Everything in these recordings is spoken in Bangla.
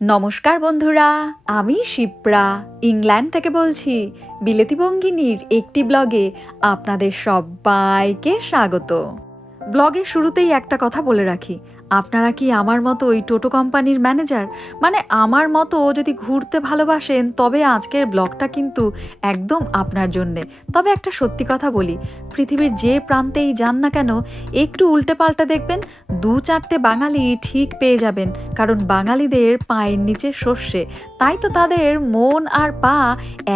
নমস্কার বন্ধুরা, আমি শিপ্রা ইংল্যান্ড থেকে বলছি। বিলেতি বঙ্গিনীর একটি ব্লগে আপনাদের সবাইকে স্বাগত। ব্লগের শুরুতেই একটা কথা বলে রাখি, আপনারা কি আমার মতো ওই টোটো কোম্পানির ম্যানেজার, মানে আমার মতো যদি ঘুরতে ভালোবাসেন, তবে আজকের ব্লগটা কিন্তু একদম আপনার জন্যে। তবে একটা সত্যি কথা বলি, পৃথিবীর যে প্রান্তেই যান না কেন, একটু উল্টে পাল্টে দেখবেন 2-4টে বাঙালি ঠিক পেয়ে যাবেন। কারণ বাঙালিদের পায়ের নিচে সর্ষে, তাই তো তাদের মন আর পা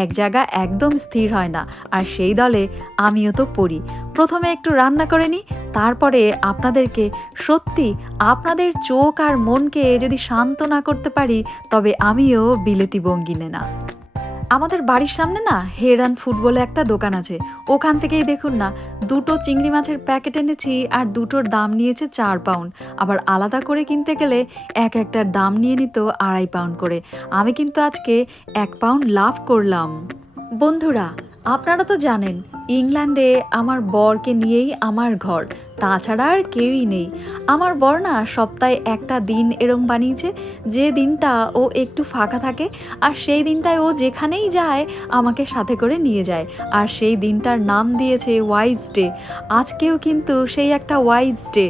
এক জায়গায় একদম স্থির হয় না। আর সেই দলে আমিও তো পড়ি। প্রথমে একটু রান্না করে নিই, তারপরে আপনাদেরকে সত্যি আপনাদের চোখ আর মনকে যদি শান্ত না করতে পারি, তবে আমিও বিলেতি বঙ্গিনে না। আমাদের বাড়ির সামনে না হেরান ফুড বলে একটা দোকান আছে, ওখান থেকেই দেখুন না 2টো চিংড়ি মাছের প্যাকেট এনেছি, আর দুটোর দাম নিয়েছে 4 পাউন্ড। আবার আলাদা করে কিনতে গেলে একটার দাম নিয়ে নিত 2.5 পাউন্ড করে। আমি কিন্তু আজকে 1 পাউন্ড লাভ করলাম। বন্ধুরা, আপনারা তো জানেন ইংল্যান্ডে আমার বরকে নিয়েই আমার ঘর, তাছাড়া আর কেউই নেই। আমার বর না সপ্তাহে একটা দিন এরম বানিয়েছে, যে দিনটা ও একটু ফাঁকা থাকে, আর সেই দিনটায় ও যেখানেই যায় আমাকে সাথে করে নিয়ে যায়। আর সেই দিনটার নাম দিয়েছে ওয়াইফস ডে। আজকেও কিন্তু সেই একটা ওয়াইফস ডে।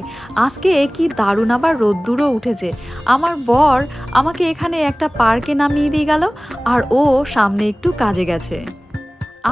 আজকে কি দারুণ আবার রোদ্দুরও উঠেছে। আমার বর আমাকে এখানে একটা পার্কে নামিয়ে দিয়ে গেল, আর ও সামনে একটু কাজে গেছে।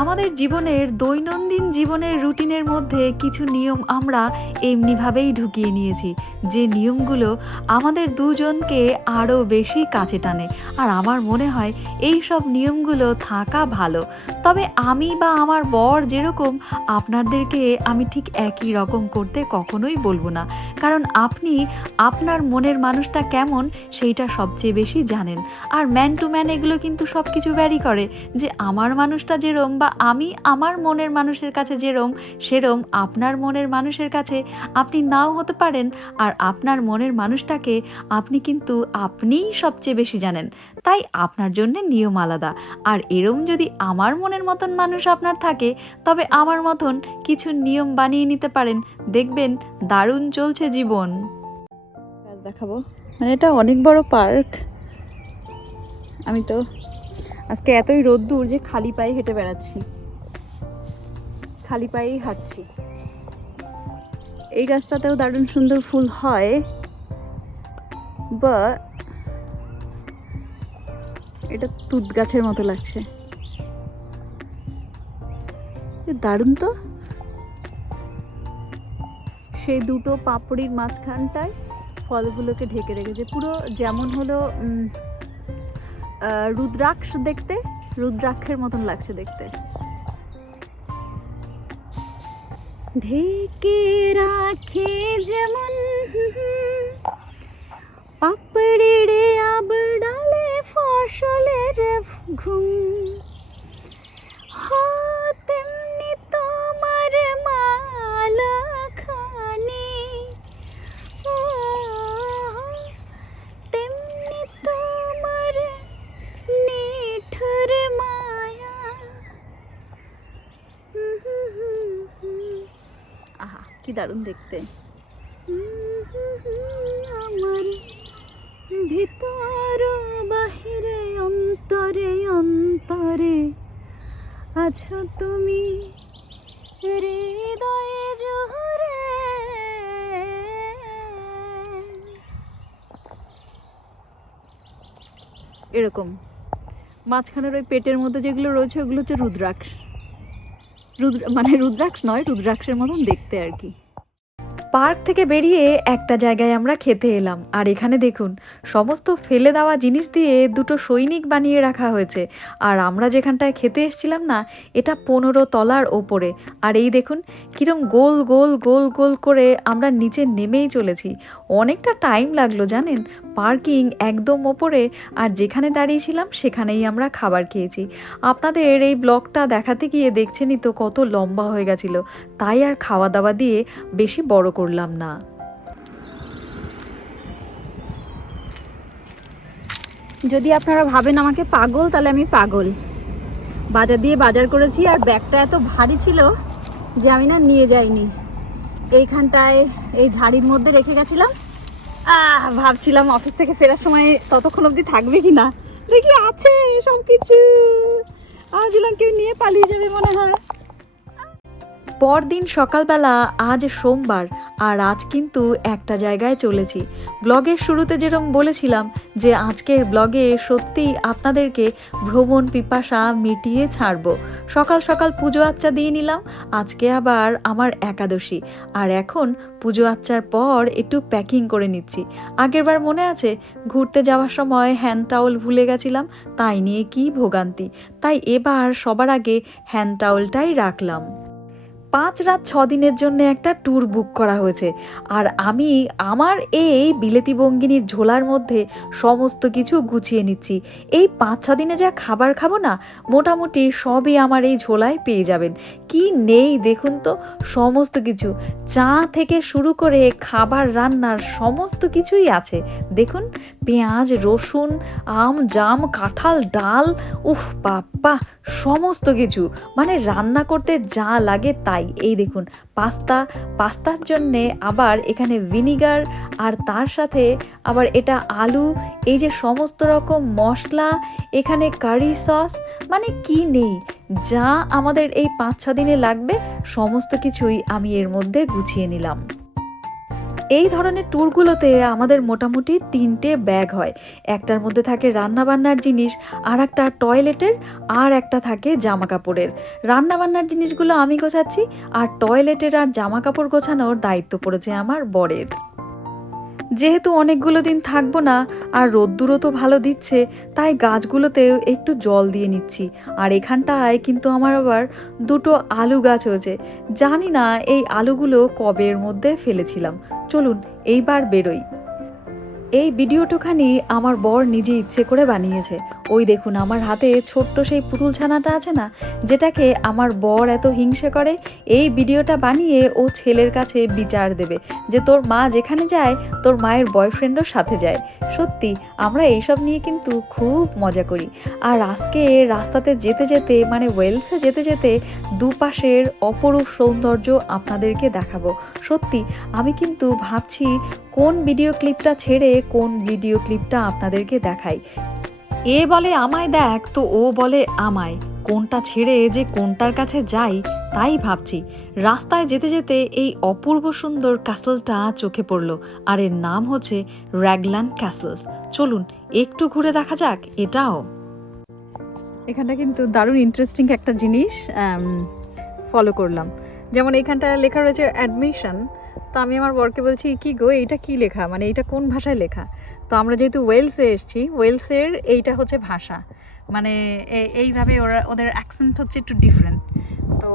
আমাদের জীবনের দৈনন্দিন জীবনের রুটিনের মধ্যে কিছু নিয়ম আমরা এমনিভাবেই ঢুকিয়ে নিয়েছি, যে নিয়মগুলো আমাদের দুজনকে আরও বেশি কাছে টানে। আর আমার মনে হয় এই সব নিয়মগুলো থাকা ভালো। তবে আমি বা আমার বর যেরকম, আপনাদেরকে আমি ঠিক একই রকম করতে কখনোই বলবো না। কারণ আপনি আপনার মনের মানুষটা কেমন সেইটা সবচেয়ে বেশি জানেন। আর ম্যান টু ম্যান এগুলো কিন্তু সব কিছু ভ্যারি করে, যে আমার মানুষটা যেরম বা আমি আমার মনের মানুষের কাছে যেরম, সেরম আপনার মনের মানুষের কাছে আপনি নাও হতে পারেন। আর আপনার মনের মানুষটাকে আপনি কিন্তু আপনিই সবচেয়ে বেশি জানেন, তাই আপনার জন্য নিয়ম আলাদা। আর এরম যদি আমার মনের মতন মানুষ আপনার থাকে, তবে আমার মতন কিছু নিয়ম বানিয়ে নিতে পারেন, দেখবেন দারুণ চলছে জীবন। দেখাবো, মানে এটা অনেক বড় পার্ক। আমি তো আজকে এতই রোদ্দুর যে খালি পায়ে হেঁটে বেড়াচ্ছি, খালি পায়েই হাঁটছি। এই গাছটাতেও দারুণ সুন্দর ফুল হয়, বা এটা তুত গাছের মতো লাগছে। দারুণ তো। সেই দুটো পাপড়ির মাঝখানটায় ফলগুলোকে ঢেকে রেখেছে, পুরো যেমন হলো রুদ্রাক্ষ দেখতে, রুদ্রাক্ষের মতন লাগছে দেখতে। ঢেকে রাখে যেমন পাপড়ির আবডালে ফসলের ঘুম, তেমনি তোমার মালা খানি, তেমনি তোমার নিঠুর মায়া। আহা, কি দারুণ দেখতে। আমার ভিতর বাহিরে অন্তরে অন্তরে আছো তুমি, হৃদয়ে জোহরে। এরকম মাঝখানের ওই পেটের মধ্যে যেগুলো রয়েছে ওগুলো হচ্ছে রুদ্রাক্ষ। মানে রুদ্রাক্ষ নয়, রুদ্রাক্ষের মতন দেখতে আর কি। পার্ক থেকে বেরিয়ে একটা জায়গায় আমরা খেতে এলাম, আর এখানে দেখুন সমস্ত ফেলে দেওয়া জিনিস দিয়ে দুটো সৈনিক বানিয়ে রাখা হয়েছে। আর আমরা যেখানটায় খেতে এসেছিলাম না, এটা 15 তলার ওপরে। আর এই দেখুন কিরম গোল গোল গোল গোল করে আমরা নিচে নেমেই চলেছি। অনেকটা টাইম লাগলো জানেন, পার্কিং একদম ওপরে, আর যেখানে দাঁড়িয়েছিলাম সেখানেই আমরা খাবার খেয়েছি। আপনাদের এই ব্লগটা দেখাতে গিয়ে দেখছেনই তো কত লম্বা হয়ে গেছিলো, তাই আর খাওয়া দাওয়া দিয়ে বেশি বড় করলাম না। যদি আপনারা ভাবেন আমাকে পাগল, তাহলে আমি পাগল। বাজার দিয়ে বাজার করেছি, আর ব্যাগটা এত ভারী ছিল যে আমি না নিয়ে যাইনি। এইখানটায় এই ঝাড়ির মধ্যে রেখে গেছিলাম, ভাবছিলাম অফিস থেকে ফেরার সময় ততক্ষণ অবধি থাকবে কি না, দেখি আছে সব কিছু। ভাবছিলাম কেউ নিয়ে পালিয়ে যাবে মনে হয়। পরদিন সকালবেলা, আজ সোমবার, আর আজ কিন্তু একটা জায়গায় চলেছি। ব্লগের শুরুতে যেরকম বলেছিলাম যে আজকের ব্লগে সত্যি আপনাদেরকে ভ্রমণ পিপাসা মিটিয়ে ছাড়বো। সকাল সকাল পুজো আচ্চা দিয়ে নিলাম। আজকে আবার আমার একাদশী, আর এখন পুজো আচ্চার পর একটু প্যাকিং করে নিচ্ছি। আগেরবার মনে আছে ঘুরতে যাওয়ার সময় হ্যান্ড টাওয়েল ভুলে গেছিলাম, তাই নিয়ে কি ভোগান্তি। তাই এবার সবার আগে হ্যান্ড টাওয়েলটাই রাখলাম। 5 রাত 6 দিনের জন্য একটা ট্যুর বুক করা হয়েছে, আর আমি আমার এই বিলেতি বঙ্গিনীর ঝোলার মধ্যে সমস্ত কিছু গুছিয়ে নিচ্ছি। এই 5-6 দিনে যা খাবার খাবো না, মোটামুটি সবই আমার এই ঝোলায় পেয়ে যাবেন। কি নেই দেখুন তো, সমস্ত কিছু, চা থেকে শুরু করে খাবার রান্নার সমস্ত কিছুই আছে। দেখুন, পেঁয়াজ, রসুন, আম, জাম, কাঁঠাল, ডাল, উফ বাপ্পা, সমস্ত কিছু, মানে রান্না করতে যা লাগে তাই। এই দেখুন, পাস্তার জন্যে আবার এখানে ভিনিগার, আর তার সাথে আবার এটা আলু, এই যে সমস্ত রকম মশলা, এখানে কারি সস, মানে কি নেই, যা আমাদের এই 5-6 দিনে লাগবে সমস্ত কিছুই আমি এর মধ্যে গুছিয়ে নিলাম। এই ধরনের ট্যুরগুলোতে আমাদের মোটামুটি 3টে ব্যাগ হয়। একটার মধ্যে থাকে রান্নাবান্নার জিনিস, আর একটা টয়লেটের, আর একটা থাকে জামা কাপড়ের। রান্নাবান্নার জিনিসগুলো আমি গোছাচ্ছি, আর টয়লেটের আর জামা কাপড় গোছানোর দায়িত্ব পড়েছে আমার বরের। যেহেতু অনেকগুলো দিন থাকবো না, আর রোদ্দুরও তো ভালো দিচ্ছে, তাই গাছগুলোতেও একটু জল দিয়ে নিচ্ছি। আর এখানটায় কিন্তু আমার আবার 2টো আলু গাছ হয়েছে। জানি না এই আলুগুলো কবের মধ্যে ফেলেছিলাম। চলুন এইবার বেরোই। এই ভিডিওটুখানি আমার বর নিজে ইচ্ছে করে বানিয়েছে। ওই দেখুন আমার হাতে ছোট্ট সেই পুতুল ছানাটা আছে না, যেটাকে আমার বর এত হিংসে করে। এই ভিডিওটা বানিয়ে ও ছেলের কাছে বিচার দেবে যে তোর মা যেখানে যায় তোর মায়ের বয়ফ্রেন্ডও সাথে যায়। সত্যি আমরা এইসব নিয়ে কিন্তু খুব মজা করি। আর আজকে রাস্তাতে যেতে যেতে, মানে ওয়েলসে যেতে যেতে, দুপাশের অপরূপ সৌন্দর্য আপনাদেরকে দেখাবো। সত্যি আমি কিন্তু ভাবছি কোন ভিডিও ক্লিপটা ছেড়ে কোন ভিডিও ক্লিপটা আপনাদেরকে দেখাই। এ বলে আমায় দেখ, তো ও বলে আমায়, কোনটা ছেড়ে যে কোনটার কাছে যাই তাই ভাবছি। রাস্তায় যেতে যেতে এই অপূর্ব সুন্দর ক্যাসেলটা চোখে পড়লো, আর এর নাম হচ্ছে র্যাগল্যান্ড ক্যাসেলস। চলুন একটু ঘুরে দেখা যাক এটাও। এখানটা কিন্তু দারুণ ইন্টারেস্টিং একটা জিনিস ফলো করলাম। যেমন এখানটা লেখা রয়েছে অ্যাডমিশন। তো আমি আমার বরকে বলছি, কি গো এইটা কি লেখা, মানে এটা কোন ভাষায় লেখা? তো আমরা যেহেতু ওয়েলসে এসেছি, ওয়েলসের এইটা হচ্ছে ভাষা, মানে এইভাবে ওদের অ্যাকসেন্ট হচ্ছে একটু ডিফারেন্ট। তো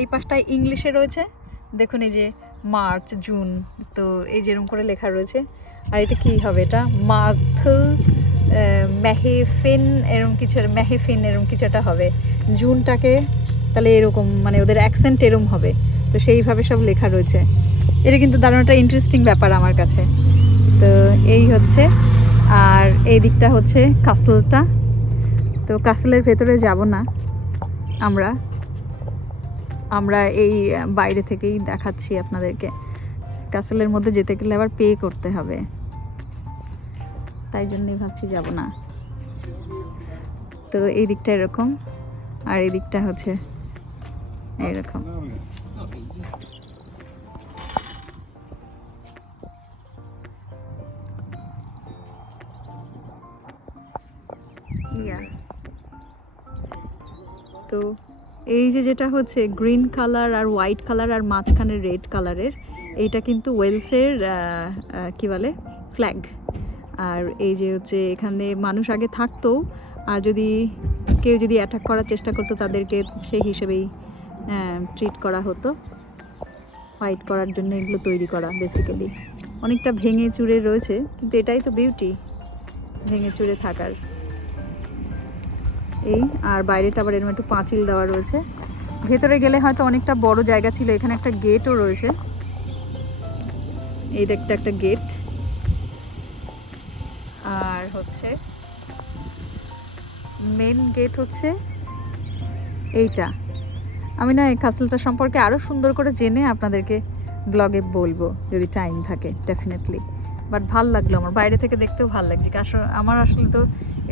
এই পাশটায় ইংলিশে রয়েছে, দেখুন এই যে মার্চ, জুন, তো এই যেরকম করে লেখা রয়েছে। আর এটা কি হবে, এটা মার্থ মেহেফিন, এরকম কিছু, মেহেফিন এরকম কিছু একটা হবে। জুনটাকে তাহলে এরকম, মানে ওদের অ্যাকসেন্ট এরকম হবে। তো সেইভাবে সব লেখা রয়েছে। এটা কিন্তু দারুণ একটা ইন্টারেস্টিং ব্যাপার আমার কাছে। তো এই হচ্ছে, আর এই দিকটা হচ্ছে কাসলটা। তো কাসলের ভেতরে যাব না আমরা, আমরা এই বাইরে থেকেই দেখাচ্ছি আপনাদেরকে। কাসলের মধ্যে যেতে গেলে আবার পে করতে হবে, তাই জন্যই ভাবছি যাব না। তো এই দিকটা এরকম, আর এই দিকটা হচ্ছে এরকম। তো এই যে যেটা হচ্ছে গ্রিন কালার আর হোয়াইট কালার আর মাঝখানে রেড কালারের, এইটা কিন্তু ওয়েলসের কি বলে ফ্ল্যাগ। আর এই যে হচ্ছে এখানে মানুষ আগে থাকতো, আর যদি কেউ যদি অ্যাটাক করার চেষ্টা করতো তাদেরকে সেই হিসেবেই ট্রিট করা হতো। ফাইট করার জন্য এগুলো তৈরি করা বেসিক্যালি। অনেকটা ভেঙে চুরে রয়েছে, কিন্তু এটাই তো বিউটি, ভেঙে চুরে থাকার। এই আর বাইরেটা আবার এরকম একটু পাঁচিল দেওয়া রয়েছে। ভেতরে গেলে হয়তো অনেকটা বড় জায়গা ছিল। এখানে একটা গেটও রয়েছে, এই দেখতে একটা গেট। আর হচ্ছে মেন গেট হচ্ছে এইটা। আমি না এই কাসলটা সম্পর্কে আরও সুন্দর করে জেনে আপনাদেরকে ব্লগে বলবো যদি টাইম থাকে, ডেফিনেটলি। বাট ভাল লাগলো, আমার বাইরে থেকে দেখতেও ভাল লাগছে। আমার আসলে তো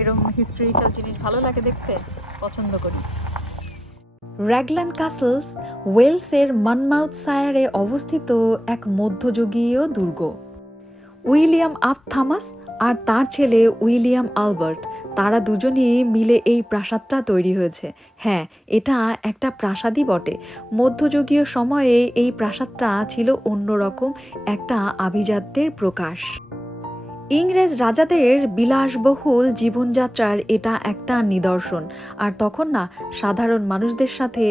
এরকম হিস্টোরিক্যাল জিনিস ভালো লাগে দেখতে, পছন্দ করি। র্যাগল্যান্ড ক্যাসলস ওয়েলসের মনমাউথশায়ারে অবস্থিত এক মধ্যযুগীয় দুর্গ। উইলিয়াম আপ থমাস আর তার ছেলে উইলিয়াম আলবার্ট, তারা দুজনে মিলে এই প্রাসাদটা তৈরি হয়েছে। হ্যাঁ, এটা একটা প্রাসাদই বটে। মধ্যযুগীয় সময়ে এই প্রাসাদটা ছিল অন্যরকম একটা আভিজাত্যের প্রকাশ। ইংরেজ রাজাদের বিলাসবহুল জীবনযাত্রার এটা একটা নিদর্শন। আর তখন না, সাধারণ মানুষদের সাথে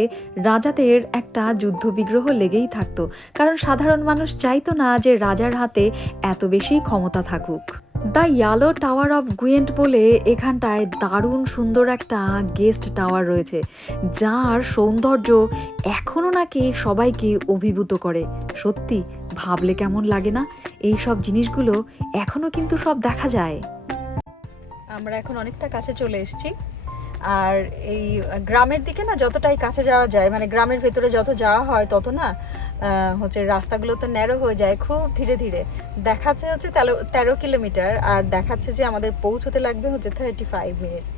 রাজাদের একটা যুদ্ধবিগ্রহ লেগেই থাকতো, কারণ সাধারণ মানুষ চাইতো না যে রাজার হাতে এত বেশি ক্ষমতা থাকুক। The yellow tower of Gwent বলে এখানটায় দারুণ সুন্দর একটা গেস্ট টাওয়ার রয়েছে, যার সৌন্দর্য এখনও নাকি সবাইকে অভিভূত করে। সত্যি ভাবলে কেমন লাগে না, এই সব জিনিসগুলো এখনো কিন্তু সব দেখা যায়। আমরা এখন অনেকটা কাছে চলে এসেছি, আর এই গ্রামের দিকে না যতটাই কাছে যাওয়া যায়, মানে গ্রামের ভেতরে যত যাওয়া হয় তত না হচ্ছে রাস্তাগুলো তো ন্যারো হয়ে যায় খুব ধীরে ধীরে। দেখাচ্ছে হচ্ছে 13 কিলোমিটার, আর দেখাচ্ছে যে আমাদের পৌঁছতে লাগবে হচ্ছে 35 মিনিটস।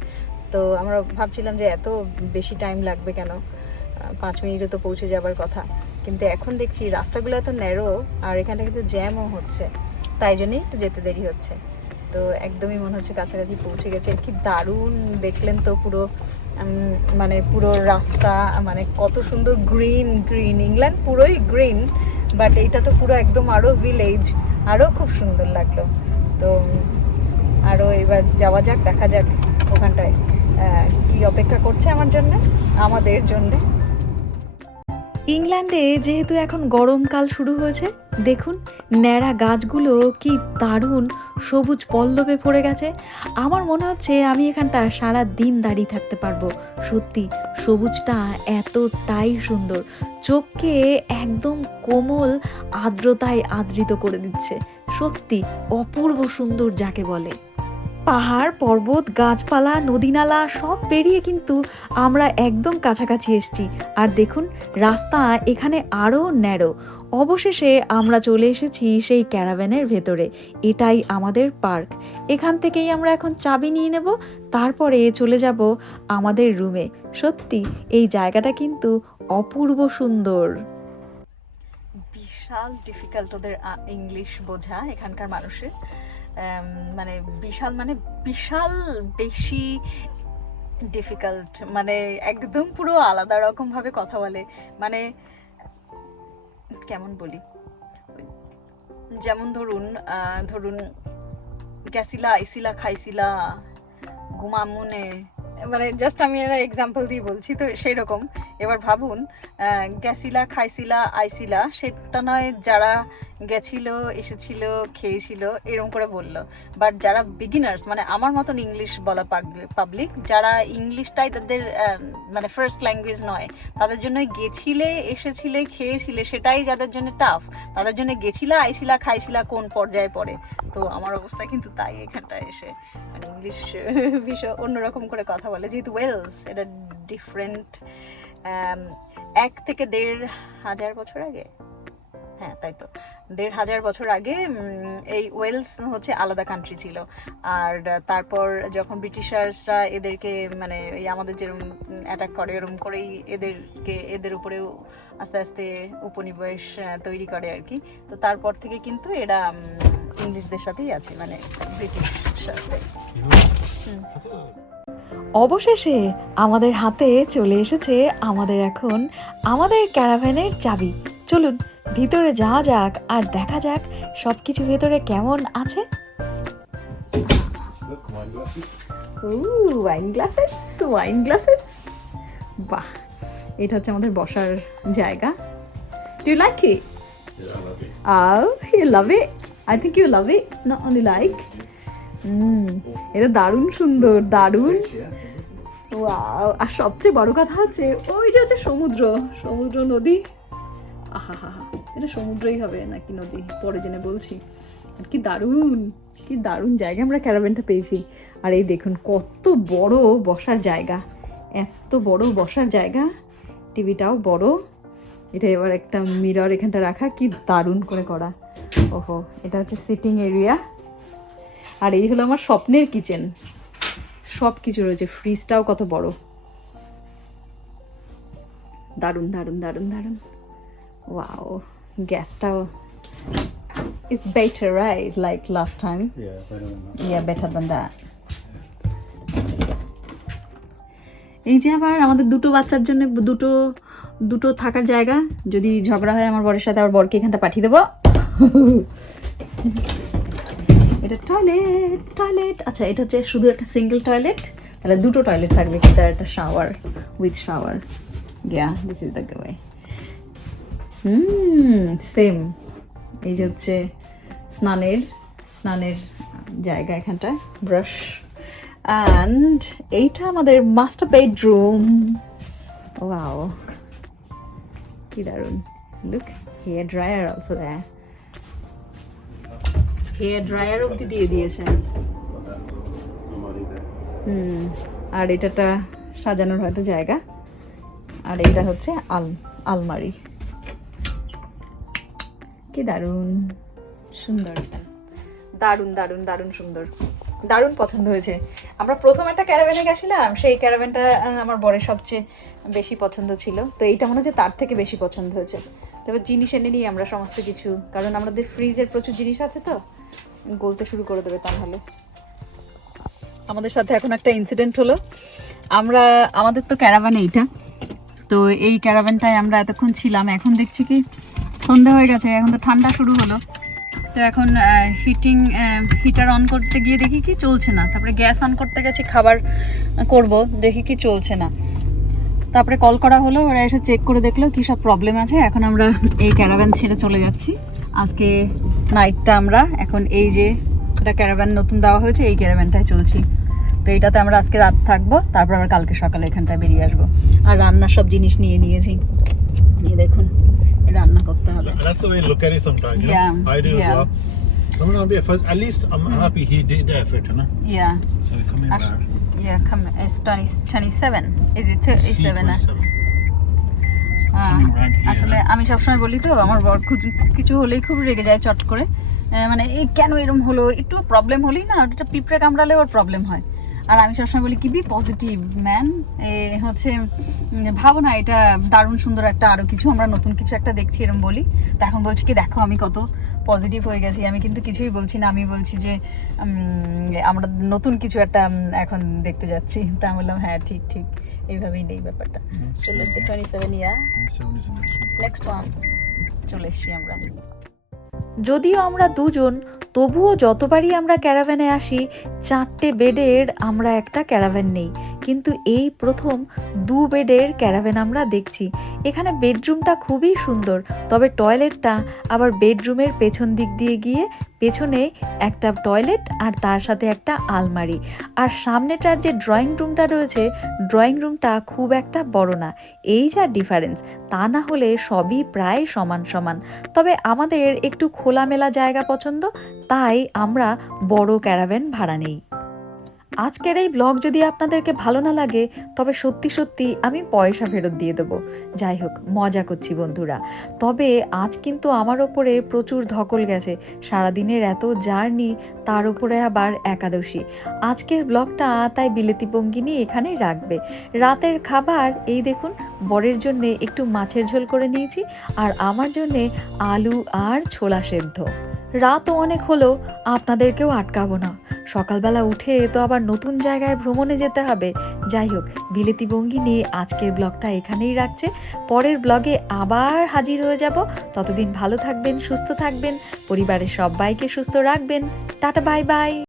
তো আমরা ভাবছিলাম যে এত বেশি টাইম লাগবে কেন, 5 মিনিটে তো পৌঁছে যাবার কথা। কিন্তু এখন দেখছি রাস্তাগুলো এত ন্যারো, আর এখানে কিন্তু জ্যামও হচ্ছে, তাই জন্যই একটু যেতে দেরি হচ্ছে। তো একদমই মনে হচ্ছে কাছাকাছি পৌঁছে গেছে। কি দারুণ দেখলেন তো পুরো, মানে পুরো রাস্তা, মানে কত সুন্দর গ্রিন গ্রিন। ইংল্যান্ড পুরোই গ্রিন, বাট এইটা তো পুরো একদম আরও ভিলেজ, আরও খুব সুন্দর লাগলো। তো আরও এবার যাওয়া যাক, দেখা যাক ওখানটায় কি অপেক্ষা করছে আমাদের জন্যে। ইংল্যান্ডে যেহেতু এখন গরমকাল শুরু হয়েছে, দেখুন ন্যাড়া গাছগুলো কি দারুণ সবুজ পল্লবে ভরে গেছে। আমার মনে হচ্ছে আমি এখানটা সারা দিন দাঁড়িয়ে থাকতে পারবো। সত্যি সবুজটা এতটাই সুন্দর, চোখকে একদম কোমল আর্দ্রতায় আদৃত করে দিচ্ছে। সত্যি অপূর্ব সুন্দর যাকে বলে। পাহাড় পর্বত গাছপালা নদীনালা সব পেরিয়ে কিন্তু আমরা একদম কাছাকাছি এসেছি। আর দেখুন রাস্তা এখানে আরও ন্যারো। অবশেষে আমরা চলে এসেছি সেই ক্যারাভ্যানের ভেতরে। এটাই আমাদের পার্ক। এখান থেকেই আমরা এখন চাবি নিয়ে নেব, তারপরে চলে যাব আমাদের রুমে। সত্যি এই জায়গাটা কিন্তু অপূর্ব সুন্দর। বিশাল ডিফিকাল্ট ওদের ইংলিশ বোঝা এখানকার মানুষের, মানে বিশাল বেশি ডিফিকাল্ট, মানে একদম পুরো আলাদা রকম ভাবে কথা বলে। মানে কেমন বলি, যেমন ধরুন গেছিলা আইসিলা খাইছিলা ঘুমামুনে, মানে জাস্ট আমি একটা এক্সাম্পল দিয়ে বলছি তো সেই রকম। এবার ভাবুন গেছিলা খাইছিলা আইসিলা, সেটা নয় যারা গেছিল এসেছিল খেয়েছিল এরকম করে বললো। বাট যারা বিগিনার্স, মানে আমার মতন ইংলিশ বলা পাবলিক, যারা ইংলিশটাই তাদের মানে ফার্স্ট ল্যাঙ্গুয়েজ নয়, তাদের জন্য গেছিলে এসেছিলে খেয়েছিলে সেটাই যাদের জন্য টাফ, তাদের জন্য গেছিলা আইসিলা খাইছিলা কোন পর্যায়ে পড়ে। তো আমার অবস্থা কিন্তু তাই এখানটায় এসে, মানে ইংলিশ বিষয় অন্যরকম করে কথা বলে, যেহেতু ওয়েলস এটা ডিফারেন্ট। 1 থেকে 1,500 বছর আগে, হ্যাঁ তাই তো, 1,500 বছর আগে এই ওয়েলস হচ্ছে আলাদা কান্ট্রি ছিল। আর তারপর যখন ব্রিটিশার্সরা এদেরকে, মানে এই আমাদের যেরকম অ্যাটাক করে এরকম করেই এদের উপরেও আস্তে আস্তে উপনিবেশ তৈরি করে আর কি। তো তারপর থেকে কিন্তু এরা ইংলিশদের সাথেই আছে, মানে ব্রিটিশ সাথে। অবশেষে আমাদের হাতে চলে এসেছে আমাদের ক্যারাভ্যানের চাবি। চলুন ভিতরে যাওয়া যাক আর দেখা যাক সবকিছু ভেতরে কেমন আছে। ওয়াইন গ্লাসেস, বাহ, এটা হচ্ছে আমাদের বসার জায়গা। Do you like it? You love it? I think you love it, not only like. এটা দারুণ সুন্দর, দারুণ। ওয়াও, আর সবচেয়ে বড় কথা হচ্ছে ওই যে আছে সমুদ্র নদী। আহা হা হা, এটা সমুদ্রই হবে নাকি নদী পরে জেনে বলছি। আর কি দারুণ জায়গা আমরা ক্যারাভ্যানটা পেয়েছি। আর এই দেখুন কত বড় বসার জায়গা, এত বড় বসার জায়গা, টিভিটাও বড়। এটা এবার একটা মিরর এখানটা রাখা, কি দারুণ করে করা। ওহো, এটা হচ্ছে সিটিং এরিয়া। আর এই হলো আমার স্বপ্নের কিচেন, সব কিছু রয়েছে, ফ্রিজটাও কত বড়, দারুণ দারুণ দারুণ দারুণ। ওয়াও, গ্যাসটাও is better right, like last time. Yeah, better than that. Yeah, better than that. এই যে আবার আমাদের দুটো বাচ্চার জন্য দুটো দুটো থাকার জায়গা, যদি ঝগড়া হয় আমার বরের সাথে, আমার বরকে এখানটা পাঠিয়ে দেবো। এটা টয়লেট, টয়লেট। আচ্ছা, এটা হচ্ছে শুধু একটা সিঙ্গেল টয়লেট, তাহলে দুটো টয়লেট থাকবে, কিন্তু একটা shower with shower. Yeah, this is the way. Same. এই যে হচ্ছে স্নানের জায়গা এখানটা, ব্রাশ। অ্যান্ড এইটা আমাদের মাস্টার বেডরুম। ওয়াও, কি দারুণ। লুক, হেয়ার ড্রায়ার অলসো দেয়, হেয়ার ড্রায়ার অবধি দিয়ে দিয়েছে। Got that little almighty there. আর এটাটা সাজানোর হয়তো জায়গা, আর এটা হচ্ছে আলমারি। কি দারুণ সুন্দর, দারুণ দারুণ দারুণ সুন্দর, দারুণ পছন্দ হয়েছে। আমরা প্রথম একটা ক্যারাভ্যানে গেছিলাম, সেই ক্যারাভ্যানটা আমার বরের সবচেয়ে বেশি পছন্দ ছিল, তো এইটা মনে হচ্ছে তার থেকে বেশি পছন্দ হয়েছে। তবে জিনিস এনে নিই আমরা সমস্ত কিছু, কারণ আমাদের ফ্রিজের প্রচুর জিনিস আছে, তো গলতে শুরু করে দেবে তাহলে। আমাদের সাথে এখন একটা ইনসিডেন্ট হলো। আমাদের তো ক্যারাভ্যান এইটা, তো এই ক্যারাভ্যানটায় আমরা এতক্ষণ ছিলাম, এখন দেখছি কি সন্ধে হয়ে গেছে, এখন তো ঠান্ডা শুরু হলো। তো এখন হিটার অন করতে গিয়ে দেখি কি চলছে না, তারপরে গ্যাস অন করতে গেছি খাবার করব, দেখি কি চলছে না। তারপরে কল করা হলো, ওরা এসে চেক করে দেখলো কী সব প্রবলেম আছে। এখন আমরা এই ক্যারাভ্যান ছেড়ে চলে যাচ্ছি। আজকে নাইটটা আমরা এখন এই যে এটা ক্যারাভ্যান নতুন দেওয়া হয়েছে, এই ক্যারাভ্যানটায় চলছি। তো এইটাতে আমরা আজকে রাত থাকবো, তারপর আবার কালকে সকালে এখানটায় বেরিয়ে আসবো। আর রান্নার সব জিনিস নিয়ে নিয়েছি, নিয়ে দেখুন রান্না করতে হবে। That's the way to look at it sometimes. You Yeah, know? I do yeah. as well. I'm gonna be a first. At least I'm happy he did the effort, you know. Yeah. So we come in there. Yeah, come. It's 27. Is it 37? C27. So coming around here. আসলে আমি সবসময় বলি তো, আমার বর কিছু হলেই খুব রেগে যায় চট করে, মানে এই কেন এরকম হলো, একটু প্রবলেম হলেই না, ওটা পিঁপড়ে কামড়ালে ওর প্রবলেম হয়। আর আমি সবসময় বলি কি বি পজিটিভ ম্যান, হচ্ছে ভাবো না এটা দারুণ সুন্দর একটা, আরও কিছু আমরা নতুন কিছু একটা দেখছি এরকম বলি। তা এখন বলছি কি দেখো আমি কত পজিটিভ হয়ে গেছি, আমি কিন্তু কিছুই বলছি না, আমি বলছি যে আমরা নতুন কিছু একটা এখন দেখতে যাচ্ছি। তা আমি বললাম হ্যাঁ ঠিক ঠিক, এইভাবেই নেই ব্যাপারটা। চলে এসছে 27 ইয়ার, 27 is the next one. Next one চলে এসছি আমরা। যদিও আমরা দুজন, তবুও যতবারই আমরা ক্যারাভ্যানে আসি 4টে বেডের আমরা একটা ক্যারাভ্যান নেই, কিন্তু এই প্রথম 2 বেডের ক্যারাভ্যান আমরা দেখছি। এখানে বেডরুমটা খুবই সুন্দর, তবে টয়লেটটা আবার বেডরুমের পেছন দিক দিয়ে গিয়ে পেছনে একটা টয়লেট আর তার সাথে একটা আলমারি, আর সামনেটার যে ড্রয়িং রুমটা রয়েছে, ড্রয়িং রুমটা খুব একটা বড় না। এই যা ডিফারেন্স, তা না হলে সবই প্রায় সমান সমান। তবে আমাদের একটু খোলামেলা জায়গা পছন্দ, তাই আমরা বড় ক্যারাভ্যান ভাড়া নেই। আজকের এই ব্লগ যদি আপনাদেরকে ভালো না লাগে, তবে সত্যি সত্যি আমি পয়সা ফেরত দিয়ে দেবো। যাই হোক, মজা করছি বন্ধুরা। তবে আজ কিন্তু আমার ওপরে প্রচুর ধকল গেছে, সারাদিনের এত জার্নি, তার উপরে আবার একাদশী। আজকের ব্লগটা তাই বিলেতি বঙ্গিনী এখানেই রাখবে। রাতের খাবার এই দেখুন, বরের জন্যে একটু মাছের ঝোল করে নিয়েছি, আর আমার জন্যে আলু আর ছোলা সেদ্ধ। রাতও অনেক হলো, আপনাদেরকেও আটকাবো না। সকালবেলা উঠে তো আবার নতুন জায়গায় ভ্রমণে যেতে হবে। যাই হোক, বিলেতি বঙ্গিনী আজকের ব্লগটা এখানেই রাখছে। পরের ব্লগে আবার হাজির হয়ে যাব। ততদিন ভালো থাকবেন, সুস্থ থাকবেন, পরিবারের সবাইকে সুস্থ রাখবেন। Tata, bye bye.